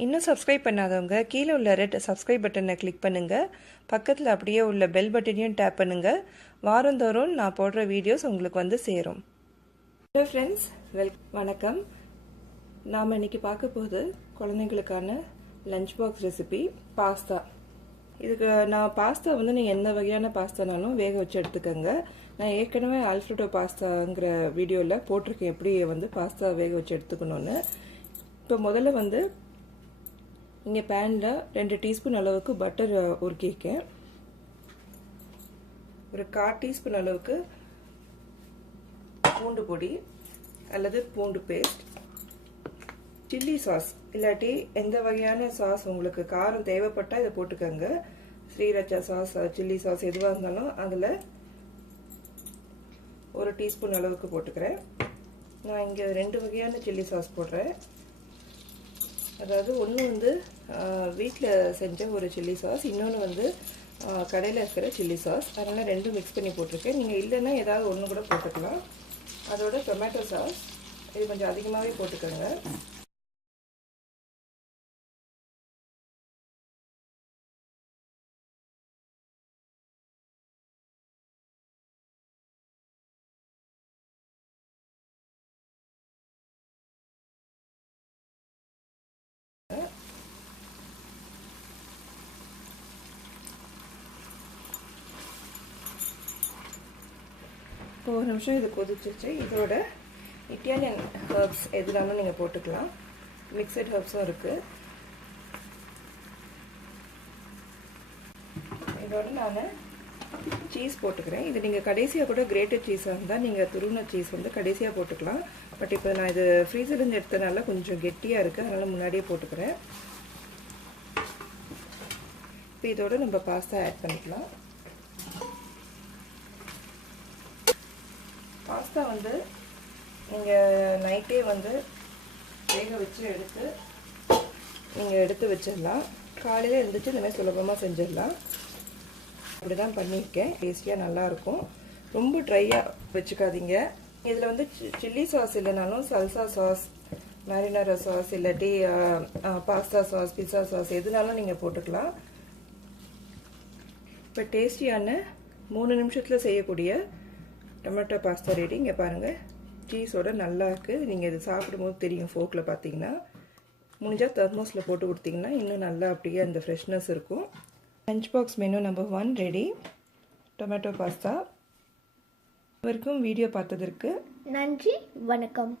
இன்னும் சப்ஸ்கிரைப் பண்ணாதவங்க கீழே உள்ள ரெட் சப்ஸ்கிரைப் பட்டனை கிளிக் பண்ணுங்கள். பக்கத்தில் அப்படியே உள்ள பெல் பட்டனையும் டேப் பண்ணுங்கள். வாரந்தோறும் நான் போடுற வீடியோஸ் உங்களுக்கு வந்து சேரும். ஹலோ ஃப்ரெண்ட்ஸ், வணக்கம். நாம் இன்னைக்கு பார்க்க போது குழந்தைங்களுக்கான லஞ்ச் பாக்ஸ் ரெசிபி பாஸ்தா. இதுக்கு நான் பாஸ்தா வந்து நீங்கள் எந்த வகையான பாஸ்தானாலும் வேக வச்சு எடுத்துக்கோங்க. நான் ஏற்கனவே ஆல்ஃப்ரெடோ பாஸ்தாங்கிற வீடியோவில் போட்டிருக்கேன் எப்படி வந்து பாஸ்தா வேக வச்சு எடுத்துக்கணும்னு. இப்போ முதல்ல வந்து இங்கே பேனில் 2 டீஸ்பூன் அளவுக்கு பட்டர் உருக்கிக்கேன். ஒரு 1/4 டீஸ்பூன் அளவுக்கு பூண்டு பொடி அல்லது பூண்டு பேஸ்ட், சில்லி சாஸ் இல்லாட்டி எந்த வகையான சாஸ் உங்களுக்கு காரம் தேவைப்பட்டால் இதை போட்டுக்கோங்க. ஸ்ரீரச்சா சாஸ், சில்லி சாஸ் எதுவாக இருந்தாலும் அதில் 1 டீஸ்பூன் அளவுக்கு போட்டுக்கிறேன். நான் இங்கே 2 வகையான சில்லி சாஸ் போடுறேன். அதாவது ஒன்று வந்து வீட்டில் செஞ்ச ஒரு சில்லி சாஸ், இன்னொன்று வந்து கடையில் இருக்கிற சில்லி சாஸ். அதனால் 2 மிக்ஸ் பண்ணி போட்டிருக்கேன். நீங்கள் இல்லைன்னா ஏதாவது ஒன்று கூட போட்டுக்கலாம். அதோட டொமேட்டோ சாஸ் இது கொஞ்சம் அதிகமாகவே போட்டுக்கோங்க. இப்போ ஒரு நிமிஷம் இது கொதிச்சிருச்சு. இதோட இட்டாலியன் ஹர்ப்ஸ் எதுனாலும் நீங்கள் போட்டுக்கலாம். மிக்சட் ஹர்ப்ஸும் இருக்குது. இதோட நான் சீஸ் போட்டுக்கிறேன். இது நீங்கள் கடைசியாக கூட கிரேட்டட் சீஸாக இருந்தால் நீங்கள் துருவின சீஸ் வந்து கடைசியாக போட்டுக்கலாம். பட் இப்போ நான் இது ஃப்ரீசர்லேருந்து எடுத்தனால கொஞ்சம் கெட்டியாக இருக்குது, அதனால் முன்னாடியே போட்டுக்கிறேன். இப்போ இதோட நம்ம பாஸ்தா ஆட் பண்ணிக்கலாம். பாஸ்தா வந்து நீங்கள் நைட்டே வந்து வேக வச்சு எடுத்து வச்சிடலாம். காலையில் எழுந்திரிச்சு இந்த மாதிரி சுலபமாக செஞ்சிடலாம். அப்படி தான் பண்ணியிருக்கேன். டேஸ்டியாக நல்லாயிருக்கும். ரொம்ப ட்ரையாக வச்சுக்காதீங்க. இதில் வந்து சில்லி சாஸ் இல்லைனாலும் சல்சா சாஸ், மேரினரா சாஸ் இல்லாட்டி பாஸ்தா சாஸ், பிஸ்ஸா சாஸ் எதுனாலும் நீங்கள் போட்டுக்கலாம். இப்போ டேஸ்டியான 3 நிமிஷத்தில் செய்யக்கூடிய டொமேட்டோ பாஸ்தா ரெடி. இங்கே பாருங்கள், சீஸோட நல்லா இருக்குது. நீங்கள் இது சாப்பிடும்போது தெரியும். ஃபோக்கில் பார்த்தீங்கன்னா முடிஞ்சால் தெர்மோஸில் போட்டு கொடுத்தீங்கன்னா இன்னும் நல்லா அப்படியே அந்த ஃப்ரெஷ்னஸ் இருக்கும். Lunch box menu number 1 ready, tomato pasta. வரைக்கும் வீடியோ பார்த்ததற்கு நன்றி, வணக்கம்.